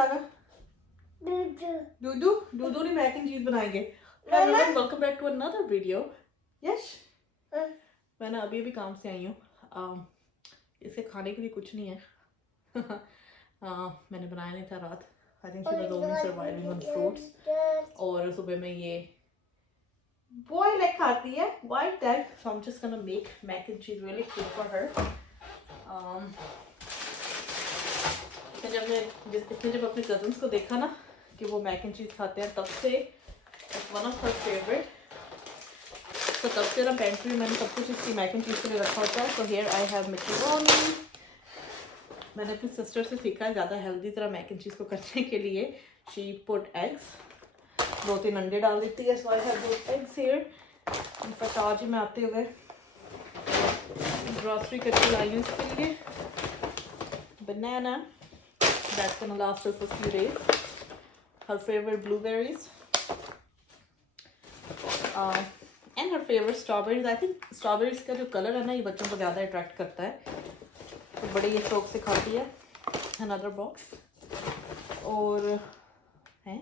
आ गया? दूधू दूधू ने मैक एंड चीज बनाएंगे। Welcome back to another video. Yes, मैं ना अभी काम से आई हूँ। इसे खाने के लिए कुछ नहीं है। मैंने बनाया नहीं था रात। I think she was only surviving on fruits. और सुबह में ये बॉइल्ड एग खाती है, white egg, so I am just gonna make mac and cheese really quick for her. इसने जब अपने कजन्स को देखा ना कि वो मैक एंड चीज खाते हैं, तब से वन ऑफ हर फेवरेट। तो तब से ना पेंट्री में मैंने सब कुछ इसकी मैक एंड चीज के लिए रखा होता है। So here I have macaroni. मैंने अपनी सिस्टर से सीखा है ज़्यादा हेल्दी तरह मैक एंड चीज को करने के लिए। शी पुट एग्स, 2-3 अंडे डाल देती है। So I have both eggs here. In fact आज ही मैं आते हुए ग्रॉसरी करके लाई हूँ इसके लिए। बनाना, that's gonna last us a few days. Her favorite blueberries. And her favorite strawberries. I think strawberries का जो कलर है ना, ये बच्चों को ज़्यादा अट्रैक्ट करता है, तो बड़े ये शौक से खाती है। Another box. और हैं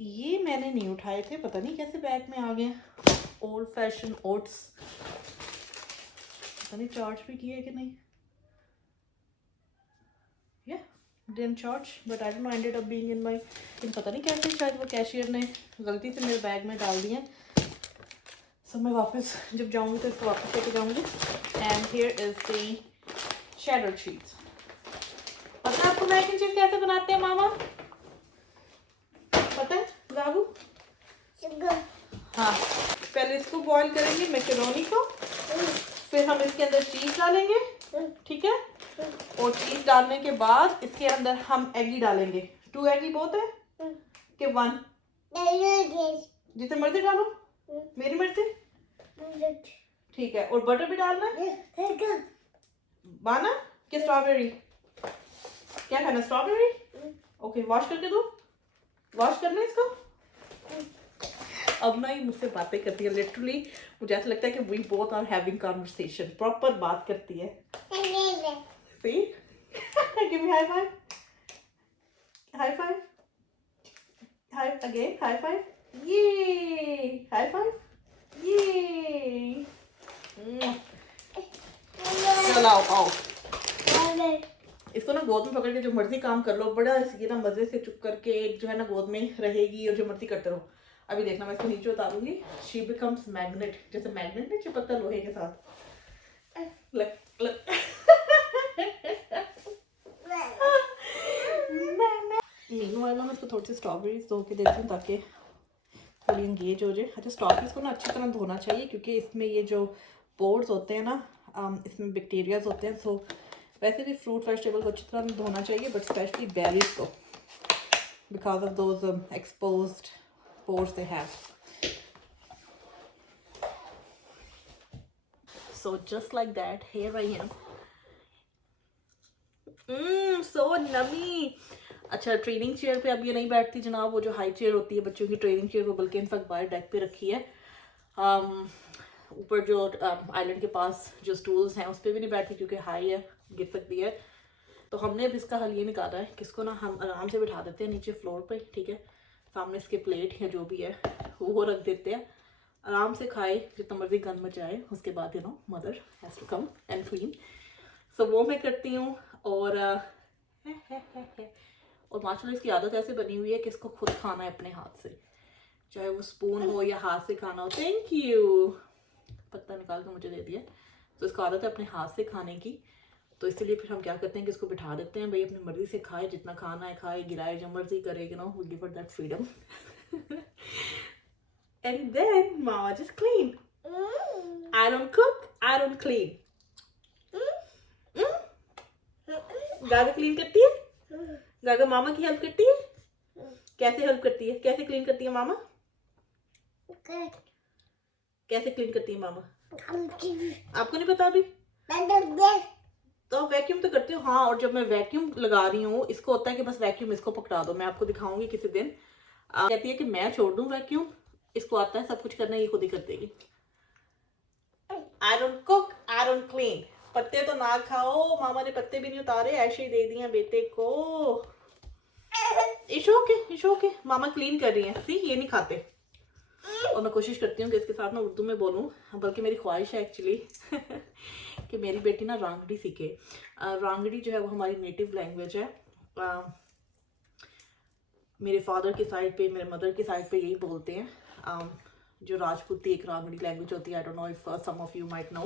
ये मैंने नहीं उठाए थे, पता नहीं कैसे बैग में आ गए। ओल्ड फैशन ओट्स, पता नहीं चार्ज भी किया है कि नहीं। didn't charge, but I don't know, ended up being in my, पता नहीं कैसे, शायद वो कैशियर ने गलती से मेरे बैग में डाल दिए। सो मैं वापस जब जाऊंगी तो इसको वापस लेके जाऊंगी। And here is the shader चीज। पता है आपको मैक एंड चीज कैसे बनाते हैं मामा? पता है बाबू? हाँ, पहले इसको बॉईल करेंगे मैकरोनी को, फिर हम इसके अंदर चीज डालेंगे, ठीक है? और चीज डालने के बाद इसके अंदर हम एगी डालेंगे। 2 एगी बहुत है कि 1? जितने मर्जी डालो, मेरी मर्जी, ठीक है। और बटर भी डालना है? बाना कि स्ट्रॉबेरी? क्या खाना, स्ट्रॉबेरी? ओके, वॉश करके दो, वॉश करना है इसको। अब ना ये मुझसे बातें करती है, लिटरली मुझे ऐसा लगता है कि we both are having conversation, proper बात करती है। See? Give me high five. High five. High again. High five. Yay! High five. Yay! चलो आओ। इसको ना गोद में पकड़ के जो मर्जी काम कर लो, बड़ा ये ना मजे से चुप करके जो है ना गोद में रहेगी और जो मर्जी करते रहो। अभी देखना मैं इसको नीचे उतारूंगी। She becomes magnet, जैसे मैग्नेट नहीं चिपकता लोहे के साथ। look. मीनवाइल मैं इसको थोड़ी सी स्ट्रॉबेरीज धो के देती हूँ ताकि थोड़ी एंगेज हो जाए। अच्छा, स्ट्रॉबेरीज को ना अच्छी तरह धोना चाहिए क्योंकि इसमें ये जो पोर्स होते हैं ना, इसमें बैक्टीरियाज होते हैं। सो वैसे भी फ्रूट वेजिटेबल को अच्छी तरह धोना चाहिए, बट स्पेशली बेरीज को, because of those exposed pores they have. So just like that, here I am. So नमी। अच्छा, ट्रेनिंग चेयर पे अब ये नहीं बैठती जनाब, वो जो हाई चेयर होती है बच्चों की ट्रेनिंग चेयर, वो बल्कि इनफैक्ट बाहर डेक पे रखी है। ऊपर जो आइलैंड के पास जो स्टूल्स हैं उस पर भी नहीं बैठती क्योंकि हाई है, गिर सकती है। तो हमने अब इसका हल ये निकाला है कि इसको ना हम आराम से बिठा देते हैं नीचे फ्लोर पे, ठीक है? सामने इसके प्लेट या जो भी है वो रख देते हैं, आराम से खाए, जितना मर्जी गंद मचाए। उसके बाद you know mother has to come and clean. So वो मैं करती हूँ। और माशाल्लाह इसकी आदत ऐसे बनी हुई है कि इसको खुद खाना है अपने हाथ से, चाहे वो स्पून हो या हाथ से खाना हो। थैंक यू, पत्ता निकाल के मुझे दे दिया। तो इसको आदत है अपने हाथ से खाने की, तो इसलिए फिर हम क्या करते हैं कि इसको बिठा देते हैं, भाई अपनी मर्जी से खाए, जितना खाना है खाए, गिराए, जो मर्जी करे, you know, we give her that freedom. And then mama just clean. I don't cook, I don't clean. Gaga clean करती है, गागा मामा की हेल्प करती है। कैसे हेल्प करती है, कैसे क्लीन करती है मामा? कैसे क्लीन करती है मामा? आपको नहीं पता अभी? तो वैक्यूम तो करती हूँ, हाँ। और जब मैं वैक्यूम लगा रही हूँ, इसको होता है कि बस वैक्यूम इसको पकड़ा दो। मैं आपको दिखाऊंगी किसी दिन। कहती है कि मैं छोड़ दूँ वैक्यूम, इसको आता है सब कुछ करना, ये खुद ही कर देगी। I don't cook, I don't clean, पत्ते तो ना खाओ, मामा ने पत्ते भी नहीं उतारे, ऐसे ही दे दिए बेटे को। इट्स ओके, मामा क्लीन कर रही है। सी, ये नहीं खाते। और मैं कोशिश करती हूँ कि इसके साथ ना उर्दू में बोलूँ, बल्कि मेरी ख्वाहिश है एक्चुअली कि मेरी बेटी ना रांगड़ी सीखे। रांगड़ी जो है वो हमारी नेटिव लैंग्वेज है। मेरे फादर की साइड पे, मेरे मदर की साइड पे यही बोलते हैं। जो राजपूती एक रांगड़ी लैंग्वेज होती है, I don't know if some of you might know.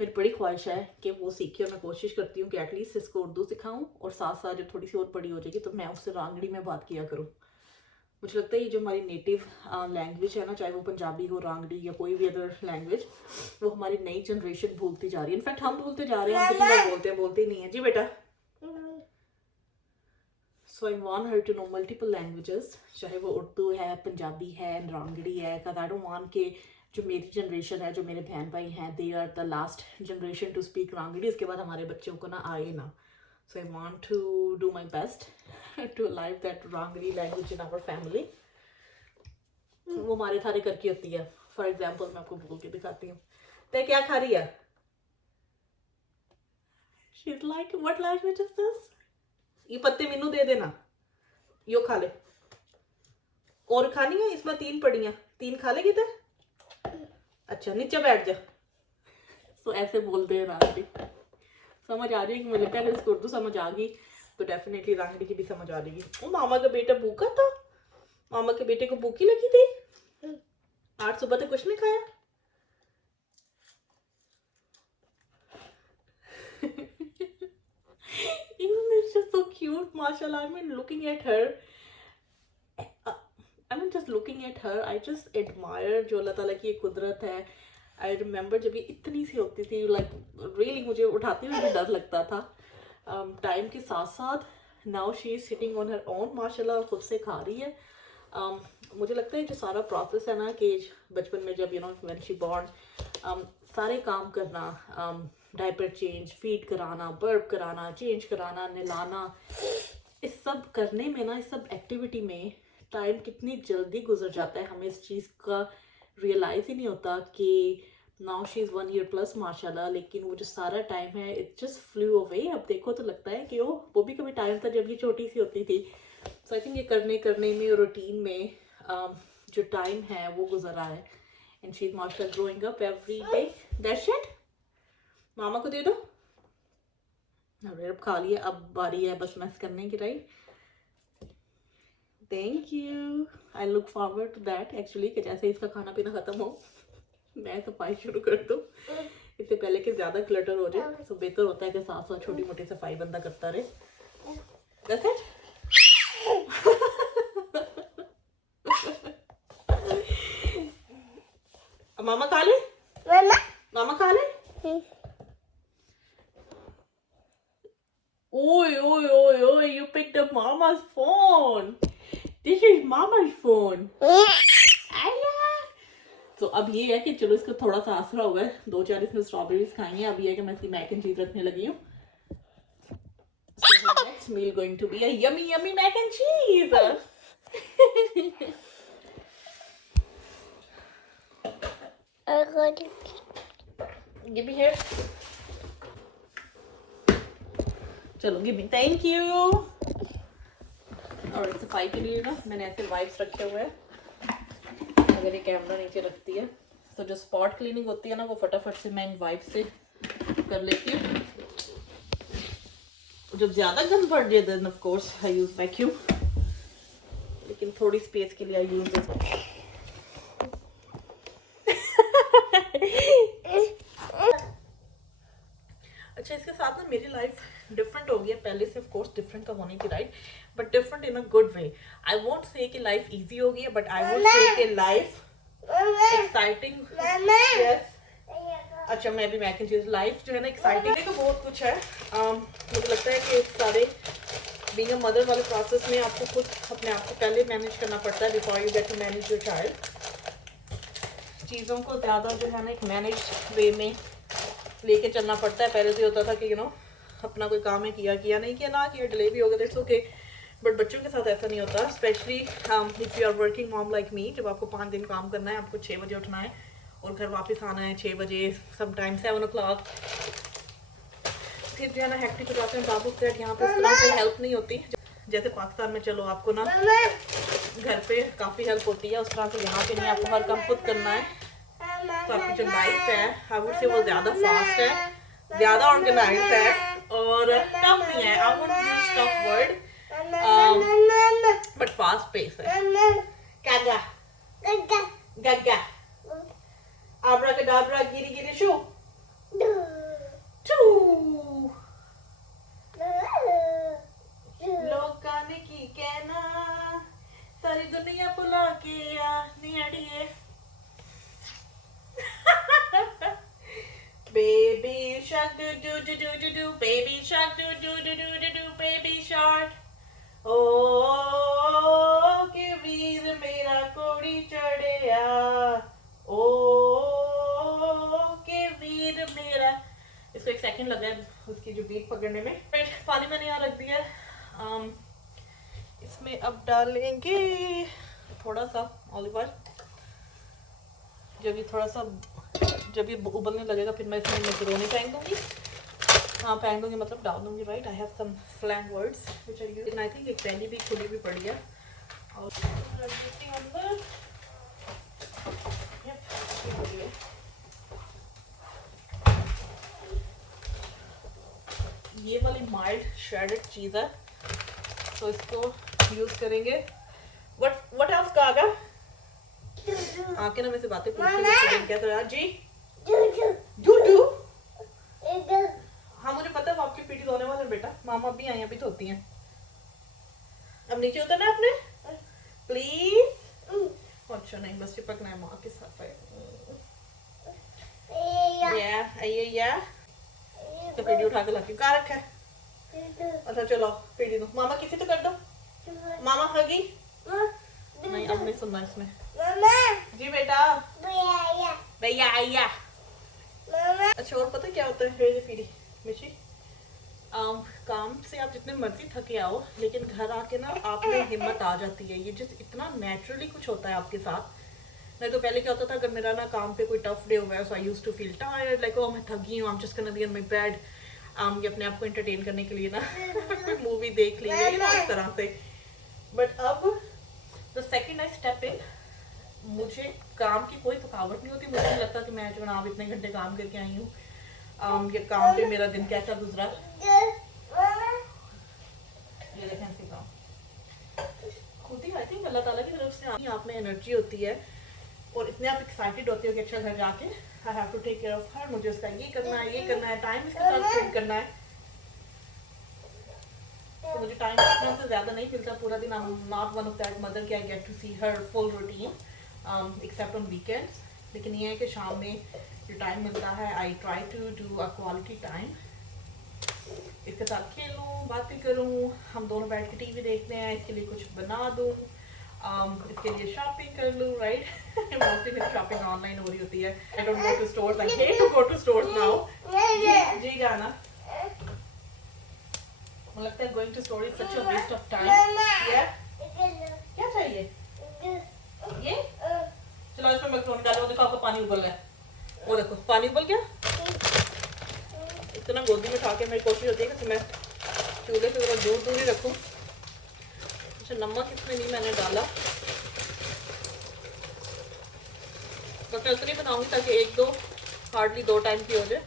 मेरी बड़ी ख्वाहिश है कि वो सीखे, और मैं कोशिश करती हूँ कि एटलीस्ट इसको उर्दू सिखाऊं, और साथ साथ जब थोड़ी सी और बड़ी हो जाएगी तो मैं उससे रांगड़ी में बात किया करूँ। मुझे लगता है ये जो हमारी नेटिव लैंग्वेज है ना, चाहे वो पंजाबी हो, रांगड़ी या कोई भी अदर लैंग्वेज, वो हमारी नई जनरेशन भूलती जा रही है। इनफैक्ट हम भूलते जा रहे हैं, हम कितनी बार बोलते ही नहीं है। जी बेटा। So I want her to know multiple languages, चाहे वो उर्दू है, पंजाबी है, रांगड़ी है। बिकॉज आई डोंट वांट के जो मेरी जनरेशन है, जो मेरे बहन भाई हैं, they are the last generation to speak Rangri. इसके बाद हमारे बच्चों को ना आए ना। So I want to do my best to alive that Rangri language in our family. वो मारे थारे करके होती है। फॉर एग्जाम्पल मैं आपको बोल के दिखाती हूँ। ते क्या खा रही है? She's like, what language is this? ये पत्ते मिन्नू दे देना, यो खा ले। और खानी है? इसमें 3 पड़ी हैं, 3 खा लेगी ते? अच्छा, नीचे बैठ जा। So ऐसे बोलते हैं रांगड़ी। समझ आ रही है कि मुझे लगता है अगर इसको उर्दू समझ आ गई तो डेफिनेटली रांगड़ी की भी समझ आ जाएगी। वो मामा का बेटा भूखा था, मामा के बेटे को भूखी लगी थी, आज सुबह तक कुछ नहीं खाया। Isn't this just so cute? Mashallah, I mean looking at her, just looking at her, I just admire जो अल्लाह ताला की ये कुदरत है। आई रिमेंबर जब ये इतनी सी होती थी, लाइक रियली मुझे उठाते हुए भी डर लगता था। टाइम के साथ साथ now she is sitting on her own, माशाल्लाह खुद से खा रही है। मुझे लगता है जो सारा प्रोसेस है ना, कि बचपन में जब व्हेन शी बॉर्न, सारे काम करना, डायपर चेंज, फीड कराना, बर्प कराना, चेंज कराना, नहलाना, इस सब करने में ना, इस सब एक्टिविटी में टाइम कितनी जल्दी गुजर जाता है, हमें इस चीज़ का रियलाइज़ ही नहीं होता कि now she is 1 year plus माशाल्लाह, लेकिन वो जो सारा टाइम है इट जस्ट फ्लू अवे। अब देखो तो लगता है कि वो भी कभी टाइम था जब ये छोटी सी होती थी। सो आई थिंक ये करने में, रूटीन में जो टाइम है वो गुजर रहा है। एंड शी इज़ माशाल्लाह growing up every day. That's it. मामा को दे दो। अब खा लिया, अब बारी है बस मैस करने की, right. Thank you. I look forward to that actually, कि जैसे इसका खाना पीना ख़त्म हो मैं सफाई शुरू कर दूँ, इससे पहले कि ज़्यादा क्लटर हो जाए। तो बेहतर होता है कि साथ साथ छोटी मोटी सफाई बंदा करता रहे। That's it? मामा खा ले, मामा खा ले। Oi, you picked up Mama's phone. This is Mama's phone. तो अब ये है कि चलो इसका थोड़ा सा आसरा हुआ है, 2-4 इसमें स्ट्रॉबेरीज खाएंगे। अब ये है कि मैं इसकी मैक एंड चीज रखने लगी हूँ। So next meal going to be a yummy mac and cheese. Give me here. चलो give me. Thank you. और सफाई के लिए ना मैंने ऐसे वाइप्स रखे हुए हैं, अगर ये कैमरा नीचे रखती है तो जो स्पॉट क्लीनिंग होती है ना, वो फटाफट से मैं इन वाइप से कर लेती हूँ। जब ज़्यादा गंद बढ़ जाए then of course I use vacuum, लेकिन थोड़ी स्पेस के लिए आई यूज़ दिस। अच्छा, इसके साथ ना मेरी लाइफ डिफरेंट हो गई है पहले से। ऑफ कोर्स डिफरेंट तो होनी थी, right, but different in a good way. I won't say कि लाइफ इजी हो गई है, बट आई वोंट से कि लाइफ एक्साइटिंग। यस, अच्छा, मैं भी मैक एंड चीज। लाइफ जो है ना एक्साइटिंग है, तो बहुत कुछ है। मुझे लगता है कि सारे बीइंग अ मदर वाले प्रोसेस में आपको खुद अपने आप को पहले मैनेज करना पड़ता है before you get to manage your child. चीज़ों को ज़्यादा जो है ना एक मैनेज वे में लेके चलना पड़ता है। पहले तो होता था कि अपना कोई काम है, किया नहीं किया, ना किया, डिले भी हो गया, दैट्स ओके। बट बच्चों के साथ ऐसा नहीं होता, specially if you are working mom like me. जब आपको 5 दिन काम करना है, आपको 6 बजे उठना है और घर वापस आना है 6 बजे, समटाइम 7 o'clock। फिर जो है ना हेक्टिक हो जाते हैं बाबू फ्लैट। यहाँ पे इस तरह से हेल्प नहीं होती जैसे पाकिस्तान में। चलो आपको ना घर पे काफ़ी हेल्प होती है, उस तरह से यहाँ पे नहीं, आपको हर काम खुद करना है। तो आपकी जो लाइफ है आई वुड से वो ज़्यादा फास्ट है, ज़्यादा ऑर्गेनाइज है और टफ नहीं है। I wouldn't use tough word but fast pace है। गागा गागा abracadabra गिरी गिरी शू लोका ने की कहना सारी दुनिया बुला के आ नियाड़िए baby shark do do do do do do baby shark do do do do do do baby shark ओ के वीर मेरा कोड़ी चढ़िया ओ के वीर मेरा। इसको एक सेकंड लगा है उसकी जो बीट पकड़ने में। पानी मैंने यहाँ रख दिया। इसमें अब डालेंगे थोड़ा सा ऑलिव ऑयल। जब ये उबलने लगेगा फिर मैं इसमें मैकरोनी फेंक दूंगी। हाँ फेंक दूंगी मतलब डाल दूंगी, right. I have some slang words which are used. I think एक पहले भी खुली भी पड़ी है और अंदर ये वाली माइल्ड श्रेडेड चीज़ है तो इसको यूज करेंगे। व्हाट एल्स गागा आके ना मेरे से बातें पूछते क्या कर जी डू हाँ मुझे पता है वो आपकी पीटी धोने वाले बेटा। मामा भी आई अभी धोती हैं। अब नीचे उतरना है आपने प्लीज। अच्छा नहीं बस चिपकना है माँ के साथ। या तो पीटी उठा के लाती हूँ। कहाँ रखा है? अच्छा चलो पीटी दो। मामा किसी तो कर दो। मामा हगी नहीं अब नहीं सुनना इसमें। जी बेटा भैया आइया। अच्छा और पता क्या होता है फीडी मिशी काम से आप जितने मर्जी थके आओ लेकिन घर आके ना आप में हिम्मत आ जाती है। ये जिस इतना नेचुरली कुछ होता है आपके साथ। नहीं तो पहले क्या होता था अगर मेरा ना काम पे कोई टफ डे हुआ है so I used to feel tired like oh मैं थकी हूँ, I am just gonna be on my bed. ये अपने आप को एंटरटेन करने के लिए ना मूवी देख ली है इस तरह से। बट अब the second I step in मुझे काम की कोई थकावट नहीं होती। मुझे नहीं लगता कि मैं जो ना आप इतने घंटे काम करके आई हूँ ये काम पे मेरा दिन कैसा गुजरा। ये देखें ऐसे काम खुद ही आई थिंक अल्लाह ताला की तरफ से आप में एनर्जी होती है और इतने आप एक्साइटेड होते हो कि अच्छा घर जाके I have to take care of her. मुझे उसका ये करना है टाइम इसके साथ स्पेंड करना है। तो मुझे टाइम इतना से ज़्यादा नहीं मिलता पूरा दिन। I am not one of that mother कि I get to see her full routine except on weekends. लेकिन ये है कि शाम में जो टाइम मिलता है I try to do a quality time. इसके साथ खेलूँ बातें करूँ, हम दोनों बैठ के टीवी देखते हैं, इसके लिए कुछ बना दूँ, इसके लिए शॉपिंग कर लूँ, राइट। मोस्टली मेरी शॉपिंग ऑनलाइन हो रही होती है। I don't go to stores, I hate to go to stores now. जी जाना मुझे लगता है going to store is such a waste of time. क्या चाहिए ये? चलो इसमें मैक्रोनी डालो। देखो आपका पानी उबल गया। वो देखो पानी उबल गया। इतना गोदी में खा के मेरी कोशिश होती है कि मैं चूल्हे से थोड़ा दूर दूर ही रखूँ। अच्छा नमक इसमें नहीं मैंने डाला बस मैं उतनी बनाऊंगी ताकि एक दो हार्डली 2 टाइम की हो जाए।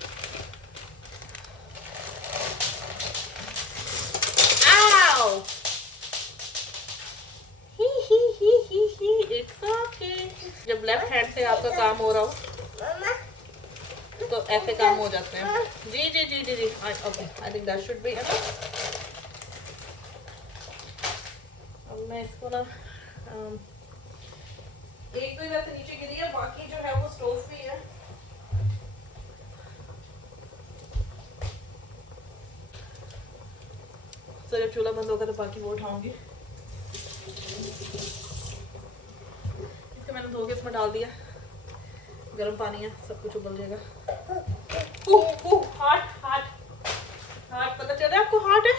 It's okay. जब लेफ्ट हैंड से आपका काम हो रहा हो तो ऐसे काम हो जाते हैं। जी जी जी जी जी okay I think that should be enough. अब मैं इसको ना एक तो वैसे नीचे गिरी है बाकी जो है वो स्टोव पे है। तो जब चूल्हा बंद होगा तो बाकी वो उठाऊंगी। इसको मैंने धो के इसमें डाल दिया। गर्म पानी है सब कुछ उबल जाएगा। हार्ट हार्ट हार्ट पता चल रहा है आपको? हार्ट है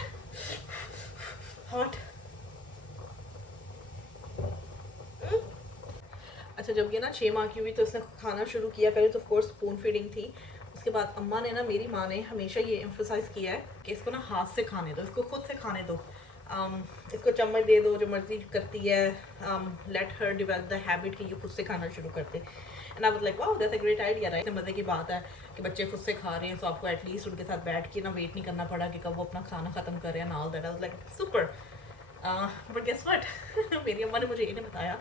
हार्ट। अच्छा जब ये ना 6 माह की हुई तो इसने खाना शुरू किया। पहले तो ऑफ कोर्स स्पून फीडिंग थी, उसके बाद अम्मा ने ना, मेरी माँ ने हमेशा ये एम्फोसाइज किया है कि इसको ना हाथ से खाने दो, इसको खुद से खाने दो, इसको चम्मच दे दो जो मर्जी करती है, let her develop the habit कि ये खुद से खाना शुरू करते। And I was like wow that's a great idea right. मज़े की बात है कि बच्चे खुद से खा रहे हैं, तो आपको एटलीस्ट उनके साथ बैठ के ना वेट नहीं करना पड़ा कि कब वो अपना खाना ख़त्म करें and all that. I was like super. But guess what मेरी अम्मा ने मुझे ये नहीं बताया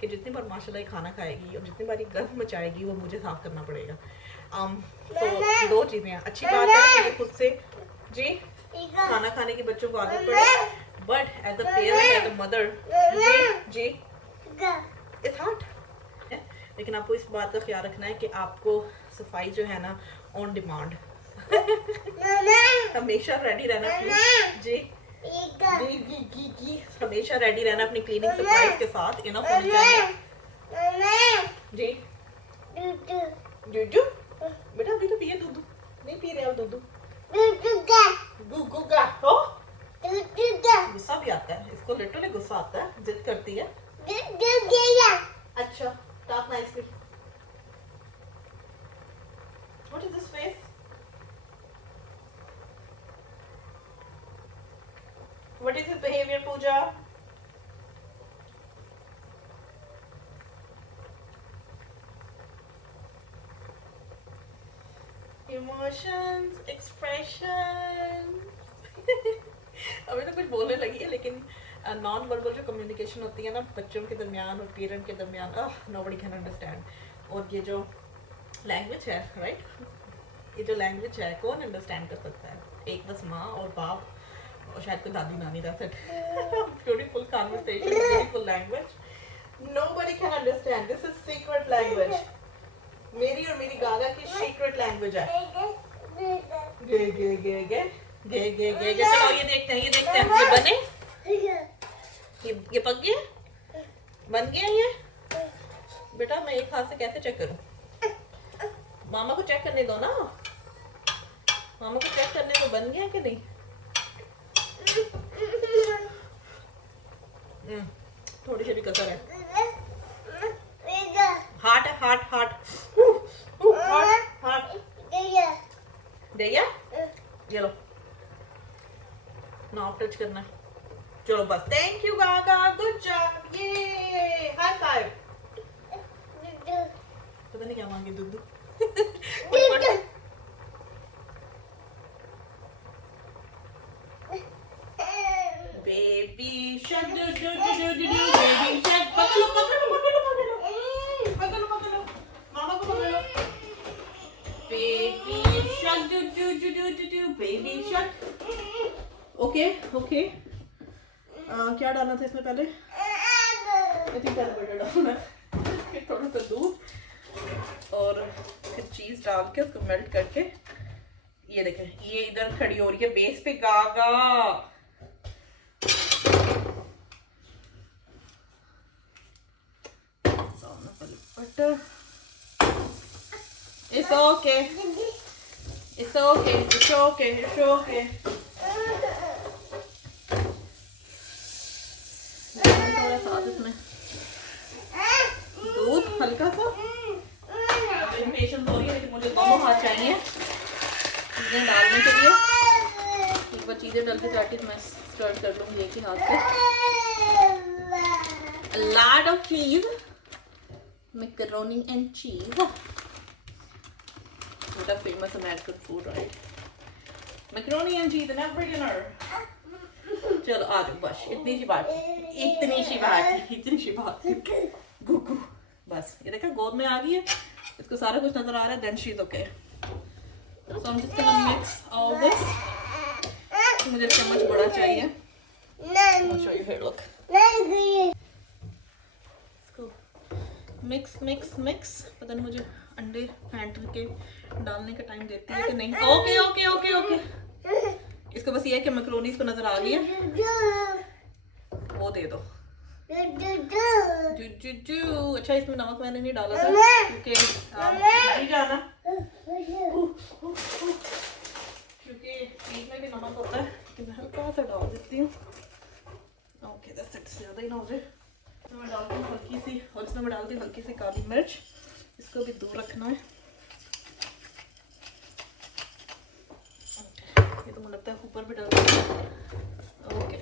कि जितनी बार माशाल्लाह ये खाना खाएगी और जितनी बार ये गर्म मचाएगी वो मुझे साफ करना पड़ेगा। तो दो चीज़ें हैं, अच्छी बात है कि खुद से जी खाना खाने की बच्चों को आदत पड़े, but as a parent as a mother जी इट्स हार्ड। लेकिन आपको इस बात का ख्याल रखना है कि आपको सफाई जो है ना ऑन डिमांड हमेशा रेडी रहना जी हमेशा रेडी रहना अपनी क्लीनिंग सप्लाईज के साथ, इनफ होनी चाहिए जी। दूधू बेटा अभी तो पिए दूध, नहीं पी रहे आप दूध? गुग्गू हो गुस्सा भी आता है इसको, लिटरली गुस्सा आता है, जिद करती है। अच्छा talk nicely. What is this face? What is this behaviour Pooja? Emotions expressions अभी तो कुछ बोलने लगी है, लेकिन नॉन वर्बल जो कम्युनिकेशन होती है ना बच्चों के दरमियान और पेरेंट के दरमियान, नोबडी कैन अंडरस्टैंड। और ये जो लैंग्वेज है राइट, ये जो लैंग्वेज है कौन अंडरस्टैंड कर सकता है? एक बस माँ और बाप और शायद कोई दादी नानी, that's it. Beautiful conversation, beautiful language, nobody can understand, this is secret language, मेरी और मेरी गागा की सीक्रेट लैंग्वेज है। गे गे गे गे गे गे गे गे। चलो ये देखते हैं, ये देखते हैं ये बने, ये पक गया, बन गया ये। बेटा मैं एक हाथ से कैसे चेक करूं? मामा को चेक करने दो ना, मामा को चेक करने दो बन गया कि नहीं। थोड़ी सी भी कसर है, हार्ट है, हार्ट हार्ट हार्ट हार्ट दिया, ये लो नॉब टच करना है। चलो बस, thank you Gaga, good job, ये हाई फाइव। पता नहीं क्या मांगे दूध बेबी शक do do do do do baby शक, पकड़ो पकड़ो पकड़ो पकड़ो पकड़ो पकड़ो, मामा को पकड़ो। बेबी शक do do do do do do baby शक। ओके ओके, क्या डालना था इसमें पहले? आई थिंक पहले बटर डालना है, फिर थोड़ा सा दूध और फिर चीज़ डाल के उसको मेल्ट करके। ये देखें ये इधर खड़ी हो रही है बेस पे गागा। Butter it's okay, it's okay, it's okay, it's okay. थोड़ा सा इसमें दूध हल्का सा, पेशेंस हो रही है लेकिन मुझे दोनों हाथ चाहिए चीज़ें डालने के लिए। एक बार चीज़ें डाल के जाके मैं स्टार्ट कर लूँगी एक ही हाथ से। A lot of cheese, macaroni and cheese. What a famous American food, right? Macaroni and cheese and every dinner. चलो आ जाओ बस, इतनी सी बात, इतनी सी बात, इतनी सी बात। गुगू बस, ये देखा गोद में आ गई है, इसको सारा कुछ नजर आ रहा है। Then she's okay. So I'm just gonna mix all this. मुझे चम्मच बड़ा चाहिए। I'll show you here, look. इसको मिक्स मिक्स मिक्स। पता नहीं मुझे अंडे फेंट के डालने का टाइम देती है कि नहीं। ओके ओके ओके ओके, इसको बस ये है कि मैक्रोनीज को नजर आ गई है, वो दे दो। अच्छा इसमें नमक मैंने नहीं डाला था क्योंकि नहीं जाना, क्योंकि चीज में भी नमक होता है, लेकिन मैं हल्का सा डाल देती हूँ। ओके दैट्स इट, ज़्यादा ही ना हो जाए। इसमें मैं डालती हूँ हल्की सी, और इसमें मैं डालती हूँ हल्की सी काली मिर्च, इसको भी दूर रखना है। तो मुझे लगता है ऊपर भी डाल दूँ। ओके,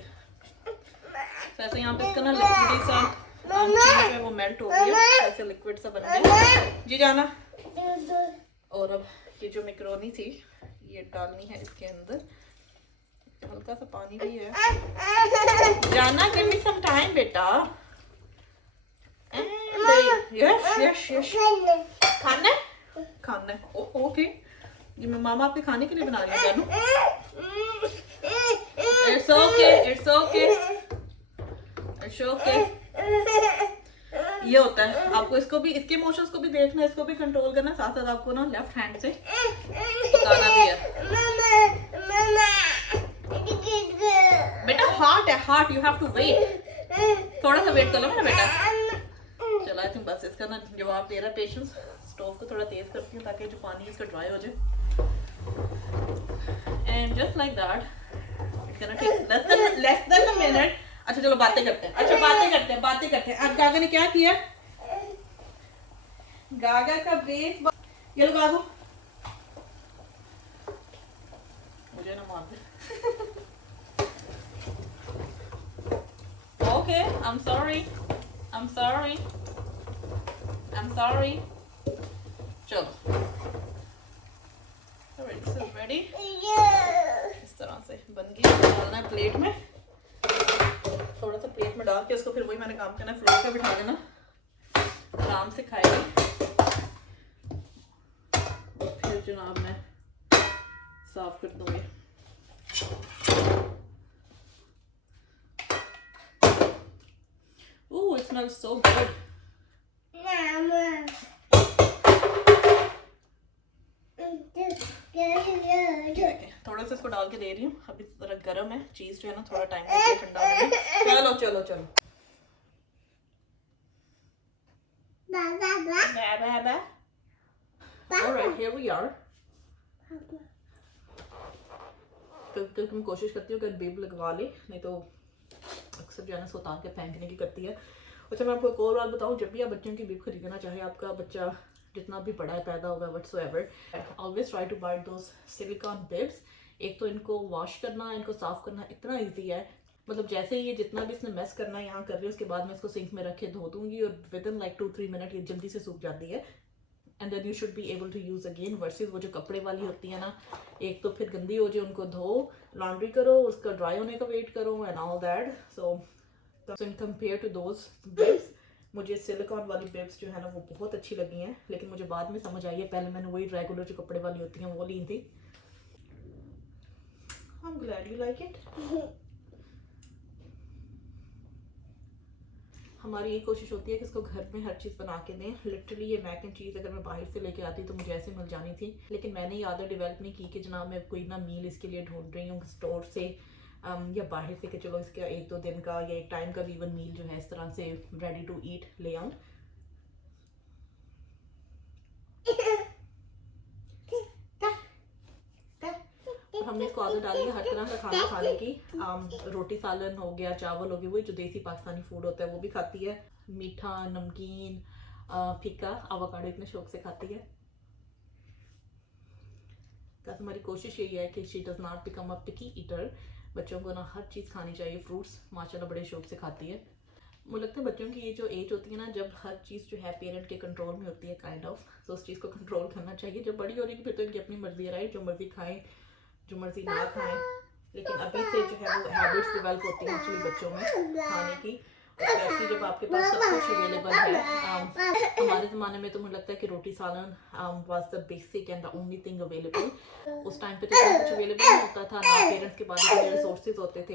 तो ऐसे यहाँ पे इसका ना लिक्विड सा चीज़ है वो मेल्ट हो गया, ऐसे लिक्विड सा बन गया। जी जाना। और अब ये जो मैकरोनी थी ये डालनी है इसके अंदर, हल्का सा पानी भी है। जाना, गिव मी सम टाइम बेटा। यस यस यस, खाना है खाना है। ओके, ये मैं मामा आपके खाने के लिए बना रही हूँ जानू। It's okay it's okay it's okay. ये होता है, आपको इसको भी, इसके इमोशंस को भी देखना है, इसको भी कंट्रोल करना, साथ साथ आपको ना लेफ्ट हैंड से पकाना भी है। बेटा हार्ट है heart, you have to wait, थोड़ा सा वेट कर लो ना बेटा। चला आई थिंक बस इसका ना जवाब दे रहा है पेशेंस। स्टोव को थोड़ा तेज करती हूँ ताकि जो पानी है इसका ड्राई हो जाए। And just like that it's gonna take less than a minute. अच्छा चलो बातें करते हैं, अच्छा बातें करते हैं। आज गागा ने क्या किया? गागा का बेस ये लगा दो, मुझे ना मार दे। ओके, I'm sorry चलो रेडी। इस तरह से बन गई। डालना है प्लेट में, थोड़ा सा प्लेट में डाल के उसको फिर वही मैंने काम करना है, फ्लोर पे बिठा देना, आराम से खाएगी। फिर जनाब मैं साफ कर दूंगी। Oh it smells so good. थोड़ा सा इसको डाल के दे रही हूँ, अभी जरा गर्म है चीज जो है ना, थोड़ा टाइम लगेगा ठंडा होने में। चलो चलो चलो Alright, here we are. कभी मैं कोशिश करती हूँ कि बेब लगवा ले, नहीं तो अक्सर जो है ना उसको उतार के फेंकने की करती है। अच्छा मैं आपको एक और बात बताऊँ, जब भी आप बच्चों की बेब खरीदना चाहे, आपका बच्चा जितना भी बड़ा है पैदा होगा whatsoever, always try to buy those silicone bibs. एक तो इनको वॉश करना, इनको साफ करना इतना ईजी है, मतलब जैसे ये जितना भी इसने मेस करना है यहाँ कर रही है, उसके बाद मैं इसको सिंक में रख के धो दूंगी और विद इन लाइक 2-3 मिनट ये जल्दी से सूख जाती है। And then you should be able to use again, versus वो जो कपड़े वाली होती है ना, एक तो फिर गंदी हो जाए, उनको धो, लॉन्ड्री करो, उसका ड्राई होने का वेट करो and all that. So in compare to those bibs, मुझे सिलिकॉन वाली बिब्स जो है ना वो बहुत अच्छी लगी हैं, लेकिन मुझे बाद में समझ आई है, पहले मैंने वही रेगुलर जो कपड़े वाली होती हैं वो ली थी। I'm glad you like it. हमारी ये कोशिश होती है कि इसको घर में हर चीज़ बना के दें। लिटरली ये मैक एंड चीज़ अगर मैं बाहर से लेके आती तो मुझे ऐसे मिल जानी थी, लेकिन मैंने ये आदत डेवलप नहीं की कि जनाब मैं कोई ना मील इसके लिए ढूंढ रही हूँ स्टोर से या बाहर से कि चलो इसका 1-2 दिन का या एक टाइम का भी इवन मील जो है इस तरह से रेडी टू ईट ले आऊँ। हमने इसको आदत डाली है हर तरह का खाना खाने की। रोटी सालन हो गया, चावल हो गया, वही जो देसी पाकिस्तानी फूड होता है वो भी खाती है, मीठा, नमकीन, फीका, आवाकाडो इतने शौक से खाती है। तो हमारी कोशिश यही है कि she does not become a picky eater. बच्चों को ना हर चीज़ खानी चाहिए, फ्रूट्स माशाल्लाह बड़े शौक से खाती है। मुझे लगता है बच्चों की ये जो एज होती है ना, जब हर चीज़ जो है पेरेंट के कंट्रोल में होती है काइंड ऑफ, तो उस चीज़ को कंट्रोल करना चाहिए। जब बड़ी हो रही है फिर तो इनकी अपनी मर्जी है, राइट, जो मर्जी खाएं जो मर्जी ना खाएं, लेकिन अभी से जो है वो हैबिट्स डेवलप होती हैं एक्चुअली बच्चों में खाने की, स्पेशली जब आपके पास सब कुछ अवेलेबल है। हमारे ज़माने में तो मुझे लगता है कि रोटी सालन was the basic and the only thing available. उस टाइम पे तो सब कुछ अवेलेबल नहीं होता था, ना पेरेंट्स के पास इतने रिसोर्सेज होते थे,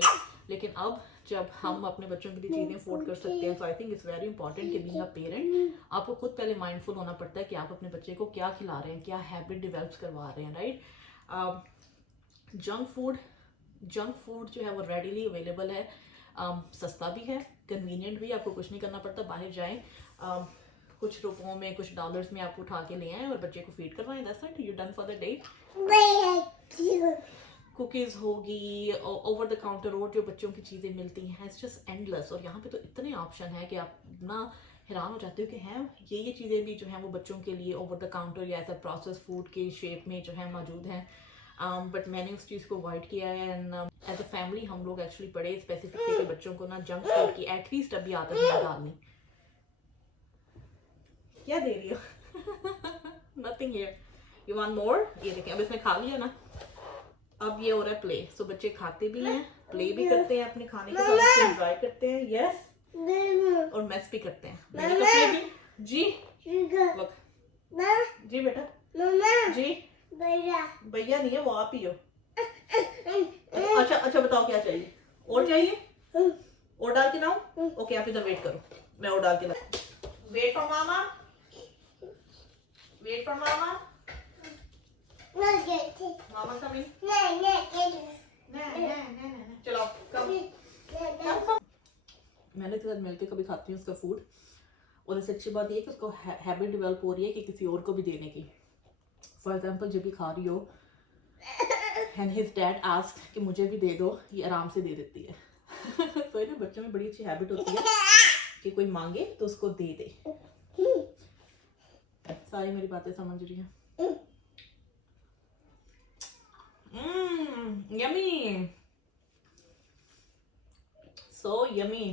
लेकिन अब जब हम अपने बच्चों के लिए चीज़ें अफोर्ड कर सकते हैं, तो I think it's very important कि बीइंग अ पेरेंट आपको खुद पहले माइंडफुल होना पड़ता है कि आप अपने बच्चे को क्या खिला रहे हैं, क्या हैबिट डेवलप करवा रहे हैं, राइट। जंक फूड जो है वो रेडीली अवेलेबल है, सस्ता भी है, कन्वीनियंट भी, आपको कुछ नहीं करना पड़ता, बाहर जाएं, कुछ रुपयों में कुछ डॉलर्स में आप उठा के ले आएं और बच्चे को फीड करवाएं, that's it, you done for the day. Cookies होगी, ओवर द काउंटर और जो बच्चों की चीज़ें मिलती हैं, इट्स जस्ट एंडलेस। और यहाँ पे तो इतने ऑप्शन है कि आप ना हैरान हो जाते हो कि हैं ये चीज़ें भी जो हैं वो बच्चों के लिए ओवर द काउंटर या एज अ प्रोसेस फूड के शेप में जो है मौजूद हैं। बट मैंने उस चीज़ को अवॉइड किया है। एंड एज अ फैमिली हम लोग एक्चुअली बड़े स्पेसिफिकली के बच्चों को ना जंक फूड की एटलीस्ट अभी आदत नहीं डालनी। क्या दे रही हो? Nothing here. You want more? ये देखें, अब इसने खा लिया ना, अब ये हो रहा है प्ले। सो बच्चे खाते भी हैं, प्ले भी करते हैं, अपने खाने के साथ एंजॉय करते हैं। यस, और मेस भी करते हैं। मैंने कहा भी जी look, जी बेटा जी, भैया नहीं है वो, आप ही हो। अच्छा अच्छा, बताओ क्या चाहिए? और चाहिए? और डाल के लाऊं? ओके, आप इधर वेट करो, मैं और डाल के लाऊं। Wait for mama, wait for mama. Mama coming. चलो कम। मैंने के साथ मिलकर कभी खाती हूँ उसका फूड, और इससे अच्छी बात ये है कि उसको हैबिट डेवलप हो रही है कि किसी और को भी देने की। फॉर एग्जाम्पल जब भी खा रही हो एंड हिज डैड आस्क कि मुझे भी दे दो, ये आराम से दे देती है। तो ये ना बच्चों में बड़ी अच्छी हैबिट होती है कि कोई मांगे तो उसको दे दे। सारी मेरी बातें समझ रही हैं। Yummy, so yummy.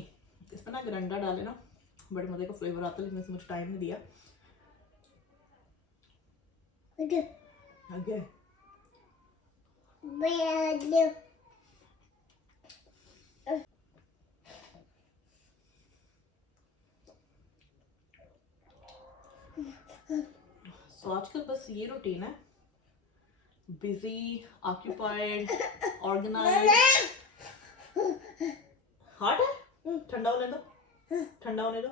इसमें ना अगर अंडा डाले ना बड़े मजे का फ्लेवर आता है, लेकिन इसमें मुझे टाइम नहीं दिया। Okay. So आजकल बस ये रूटीन है, बिजी, ऑक्यूपाइड, ऑर्गेनाइज्ड। हॉट है, ठंडा होने दो, ठंडा होने दो।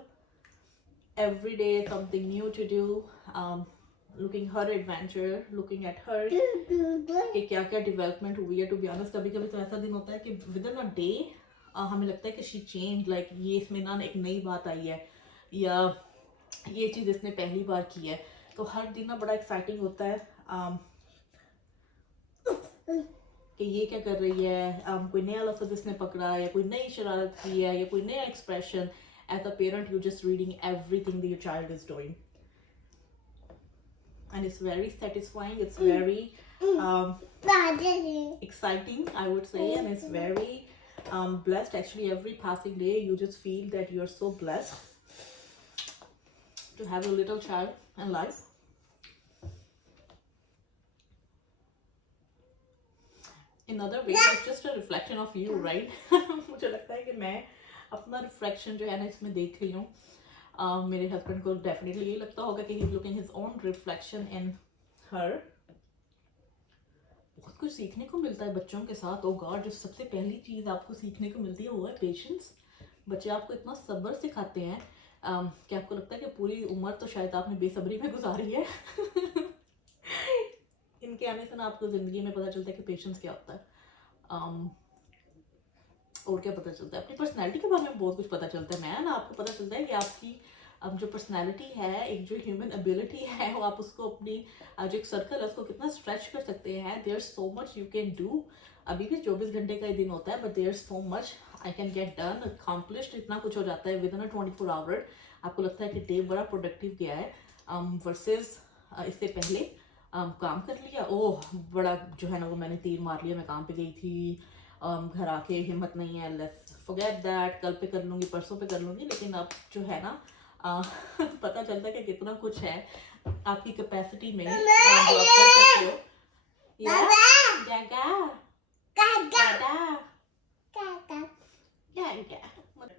Every day something new to do, looking her adventure, looking at her कि क्या क्या डेवलपमेंट हुई है। टू बी ऑनेस्ट कभी कभी तो ऐसा दिन होता है कि विद इन अ डे हमें लगता है कि शी चेंज, लाइक ये इसमें ना एक नई बात आई है, या ये चीज़ इसने पहली बार की है। तो हर दिन ना बड़ा एक्साइटिंग होता है कि ये क्या कर रही है, कोई नया लफ्ज़ इसने पकड़ा, या कोई नई शरारत की है, या कोई नया expression. As a parent you just reading everything that your child is doing, and it's very satisfying, it's very exciting, I would say, and it's very blessed. Actually every passing day you just feel that you're so blessed to have a little child in life. In other way it's just a reflection of you, right? मुझे लगता है कि मैं अपना reflection जो है ना इसमें देख रही हूँ। मेरे हस्बैंड को डेफिनेटली यही लगता होगा कि he is looking his own reflection in her. बहुत कुछ सीखने को मिलता है बच्चों के साथ। ओ गॉड, जो सबसे पहली चीज़ आपको सीखने को मिलती है वो है पेशेंस। बच्चे आपको इतना सब्र सिखाते हैं कि आपको लगता है कि पूरी उम्र तो शायद आपने बेसब्री में गुजारी है। इनके आने से ना आपको ज़िंदगी में पता चलता है कि पेशेंस क्या होता है। और क्या पता चलता है, अपनी पर्सनैलिटी के बारे में बहुत कुछ पता चलता है। मैं ना आपको पता चलता है कि आपकी जो पर्सनैलिटी है, एक जो ह्यूमन एबिलिटी है, वो आप उसको अपनी जो एक सर्कल है उसको कितना स्ट्रेच कर सकते हैं। There so much you can do. अभी भी 24 घंटे का ही दिन होता है, but there so much I can get done, accomplished. इतना कुछ हो जाता है विद इन 24 आवर। आपको लगता है कि डे बड़ा प्रोडक्टिव गया है वर्सेस इससे पहले काम कर लिया, ओह बड़ा जो है ना वो मैंने तीर मार लिया, मैं काम पे गई थी, घर आके हिम्मत नहीं है, लेट्स फॉरगेट दैट, कल पे कर लूँगी, परसों पे कर लूँगी। लेकिन अब जो है ना पता चलता है कि कितना कुछ है आपकी कैपेसिटी में जो आप कर सकते हो।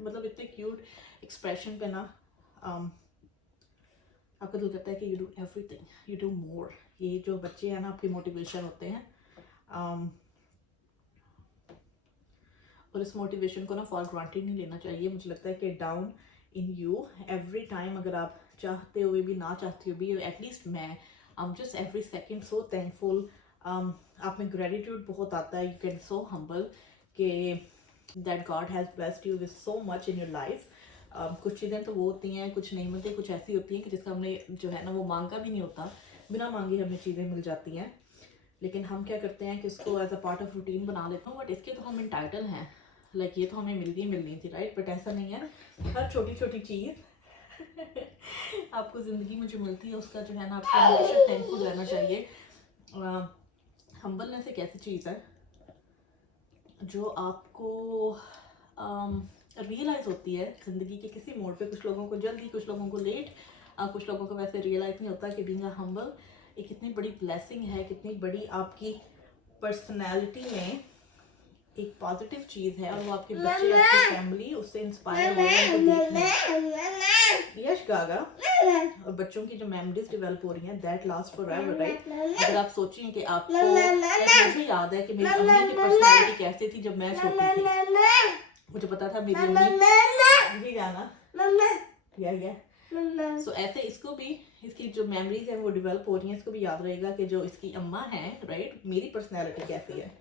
मतलब इतने क्यूट एक्सप्रेशन पे ना आपका दिल करता है कि you do everything, you do more. ये जो बच्चे हैं ना आपके मोटिवेशन होते हैं, और इस मोटिवेशन को ना फॉर ग्रांटेड नहीं लेना चाहिए। मुझे लगता है कि down in you every time, अगर आप चाहते हुए भी ना चाहते हुए भी, एटलीस्ट मैं just every second so thankful. आप में ग्रेटिट्यूड बहुत आता है, यू कैन सो हम्बल कि that God has blessed you with so much in your life. कुछ चीज़ें तो वो होती हैं, कुछ नियमतें कुछ ऐसी होती हैं कि जिसका हमने जो है ना वो मांगा भी नहीं होता, बिना मांगे हमें चीज़ें मिल जाती हैं। लेकिन हम क्या करते हैं कि उसको as a part of routine बना लेते हैं, बट इसके तो हम इंटाइटल हैं, लाइक ये तो हमें मिलनी थी, राइट? बट ऐसा नहीं है। हर छोटी छोटी चीज़ आपको ज़िंदगी में जो मिलती है उसका जो है ना आपको हमेशा थैंकफुल रहना चाहिए। हम्बलनेस एक ऐसी चीज़ है जो आपको रियलाइज़ होती है ज़िंदगी के किसी मोड़ पे। कुछ लोगों को जल्दी, कुछ लोगों को लेट, कुछ लोगों को वैसे रियलाइज़ नहीं होता कि बीइंग अ हम्बल एक कितनी बड़ी ब्लेसिंग है, कितनी बड़ी आपकी पर्सनैलिटी में एक पॉजिटिव चीज़ है, और वो आपके बच्चे, आपकी फैमिली उससे इंस्पायर हो रहे हैं। यश गागा, और बच्चों की जो मेमोरीज डेवलप हो रही हैं दैट लास्ट फॉरएवर, राइट? अगर आप सोचें कि आपको, मुझे याद है कि मेरी अम्मी की पर्सनैलिटी कैसी थी जब मैं छोटी थी। मुझे पता था मेरी अम्मी ये गाना या सो ऐसे इसको भी, इसकी जो मेमोरीज हैं वो डेवलप हो रही हैं। इसको भी याद रहेगा कि जो इसकी अम्मा है, राइट, मेरी पर्सनैलिटी कैसी है,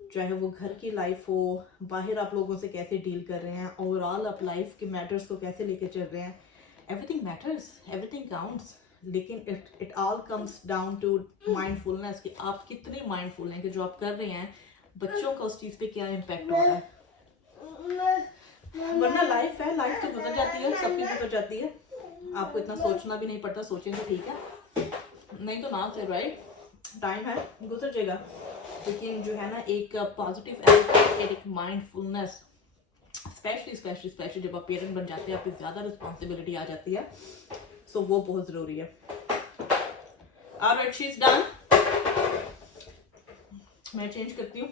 चाहे वो घर की लाइफ हो, बाहर आप लोगों से कैसे डील कर रहे हैं, ओवरऑल आप लाइफ के मैटर्स को कैसे लेके चल रहे हैं। एवरीथिंग मैटर्स, एवरीथिंग काउंट्स, लेकिन it all comes down to mindfulness कि आप कितने माइंडफुल हैं कि जो आप कर रहे हैं बच्चों का उस चीज़ पे क्या इम्पैक्ट हो रहा है। वरना लाइफ है, लाइफ तो गुजर जाती है, सबकी गुजर जाती है, आपको इतना सोचना भी नहीं पड़ता। सोचें तो ठीक है, नहीं तो ना फिर, राइट, टाइम है, गुजर जाएगा। लेकिन जो है ना एक पॉजिटिव एटीट्यूड, एक माइंडफुलनेस, स्पेशली जब आप पेरेंट बन जाते हैं, आपकी ज़्यादा रिस्पॉन्सिबिलिटी आ जाती है, सो वो बहुत ज़रूरी है। Alright, she is done. मैं चेंज करती हूँ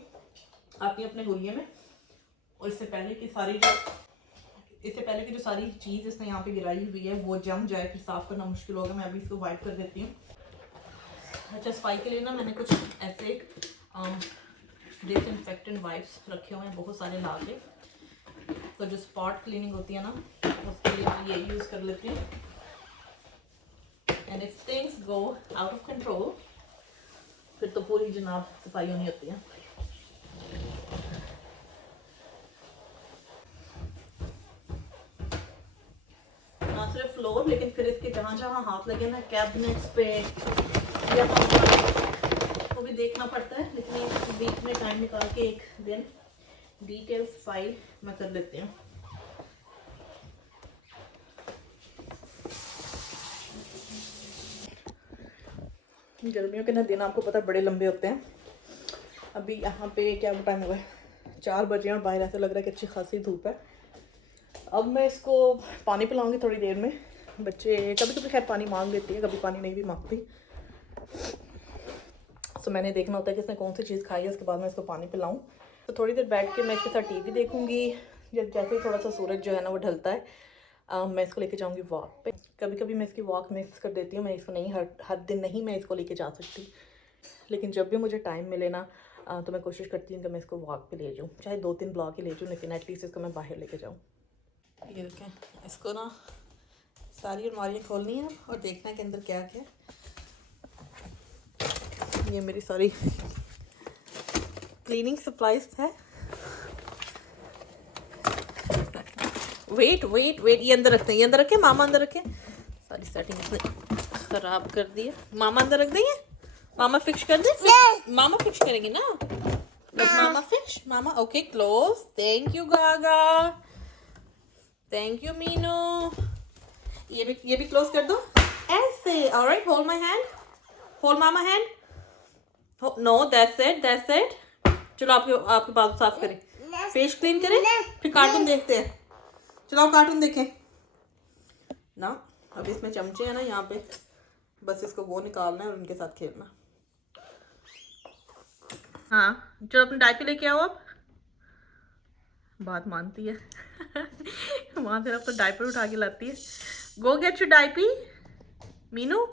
आपकी अपने हुलिये में, और इससे पहले की जो सारी चीज़ इसने यहाँ पे गिराई हुई है वो जम जाए, फिर साफ करना मुश्किल होगा। मैं अभी इसको वाइप कर देती हूँ। अच्छा, सफाई के लिए ना मैंने कुछ ऐसे डिसइंफेक्टेंट वाइप्स रखे हुए हैं बहुत सारे ला के, तो जो स्पॉट क्लीनिंग होती है ना उसके लिए मैं ये यूज़ कर लेती हूँ। And if things go out of control फिर तो पूरी जनाब सफाई होनी होती है। ना सिर्फ फ्लोर, लेकिन फिर इसके जहाँ जहाँ हाथ लगे ना कैबिनेट्स पे या वो भी देखना पड़ता है। लेकिन एक वीक में टाइम निकाल के एक दिन डिटेल सफाई मैं कर लेती हूँ। गर्मियों के ना दिन आपको पता बड़े लंबे होते हैं। अभी यहाँ पे क्या टाइम हुआ है, 4 बजे, और बाहर ऐसा लग रहा है कि अच्छी खासी धूप है। अब मैं इसको पानी पिलाऊंगी थोड़ी देर में। बच्चे कभी कभी खैर पानी मांग लेती है, कभी पानी नहीं भी मांगती। तो मैंने देखना होता है कि इसने कौन सी चीज़ खाई है, उसके बाद मैं इसको पानी पिलाऊं। तो थोड़ी देर बैठ के मैं इसके साथ टीवी देखूंगी। जब जैसे ही थोड़ा सा सूरज जो है ना वो ढलता है, मैं इसको लेके जाऊंगी वॉक पे। कभी कभी मैं इसकी वॉक मिस कर देती हूँ। मैं इसको नहीं, हर दिन नहीं मैं इसको लेके जा सकती, लेकिन जब भी मुझे टाइम मिले ना तो मैं कोशिश करती हूँ कि मैं इसको वॉक पे ले जाऊँ, चाहे 2-3 ब्लॉक ही ले जाऊँ, लेकिन एटलीस्ट इसको मैं बाहर लेके जाऊँ। ये देखें, इसको ना सारी अलमारियाँ खोलनी है और देखना है कि अंदर क्या क्या। ये मेरी सारी क्लीनिंग सप्लाइज है। वेट, ये अंदर रखते हैं, ये अंदर रखें, मामा अंदर रखें। सारी सेटिंग इसने खराब कर दी है। मामा अंदर रख देंगे, मामा फिक्स कर दे। मामा फिक्स करेंगे ना, but mama fix, mama okay close. Thank you Gaga, thank you Meenu. ये भी क्लोज कर दो ऐसे। Alright, hold my hand, hold mama hand. No, that's it. चलो आपके बाल साफ करें, फेस क्लीन करें, फिर कार्टून देखते हैं। चलो कार्टून देखें ना। अभी इसमें चमचे हैं ना यहाँ पे, बस इसको वो निकालना है और उनके साथ खेलना। हाँ चलो अपनी डायपर लेके आओ। अब बात मानती है वहाँ से अब तो डायपर उठा के लाती है। गो get your diaper Meenu.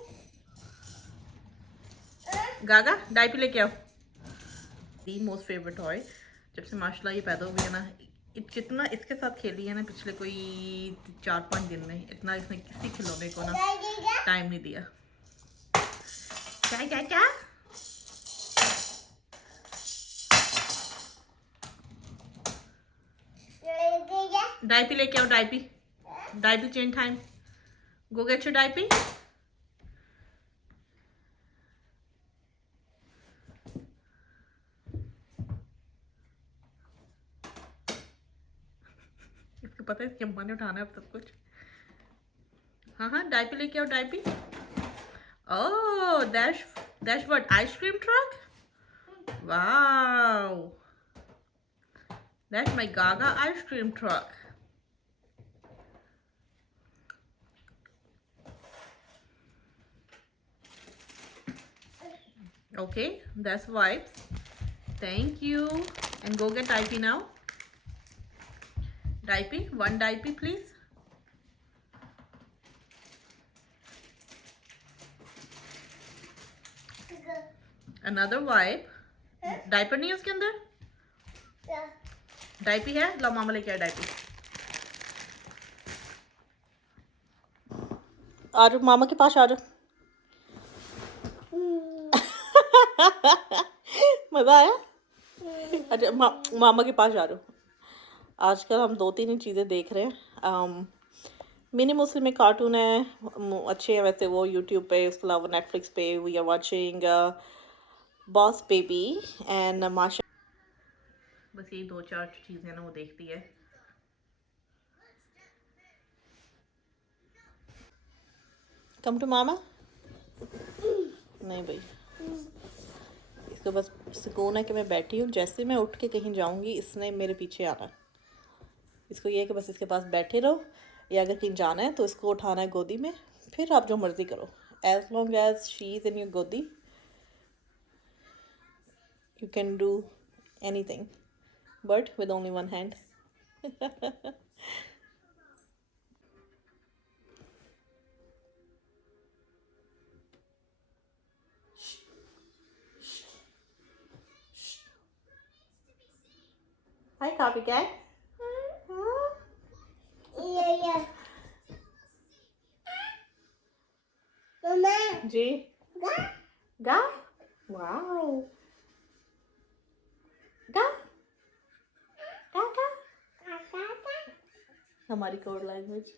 Gaga diaper लेके आओ। दी मोस्ट फेवरेट टॉय जब से माशाल्लाह ये पैदा हुई है ना, कितना इसके साथ खेली है ना पिछले कोई 4-5 दिन में, इतना इसने किसी खिलौने को ना टाइम नहीं दिया। क्या डायपर लेके आओ, diaper change time. Go get your diaper. इसको पता है इसकी अम्मा ने उठाना है अब सब कुछ। हाँ डायपर लेके आओ, diaper. Oh that's what, ice cream truck. Wow. That's my Gaga ice cream truck. Okay, that's wipes. Thank you. And go get diaper now. Diaper, one diaper please. Another wipe. Diaper नहीं है उसके अंदर? Diaper है? लो मामा लेके आए diaper. आ जाओ मामा के पास आ जाओ। मजा आया? अच्छा मामा के पास आ जाओ। आजकल हम 2-3 ही चीज़ें देख रहे हैं। मिनी मुस्लिम में कार्टून है, अच्छे हैं वैसे वो यूट्यूब पे, उसके अलावा नेटफ्लिक्स पे we are watching Boss Baby and Masha. बस यही 2-4 चीज़ें ना वो देखती है। Come to mama. नहीं भाई, इसको बस सुकून है कि मैं बैठी हूँ, जैसे मैं उठ के कहीं जाऊँगी इसने मेरे पीछे आना। इसको ये है कि बस इसके पास बैठे रहो, या अगर कहीं जाना है तो इसको उठाना है गोदी में, फिर आप जो मर्ज़ी करो। As long as she is in your godi you can do anything, but with only one hand. Hi copycat. Yeah. Mama. Ji Ga. गा वाओ गा गा गा Kaka. हमारी कोड लैंग्वेज।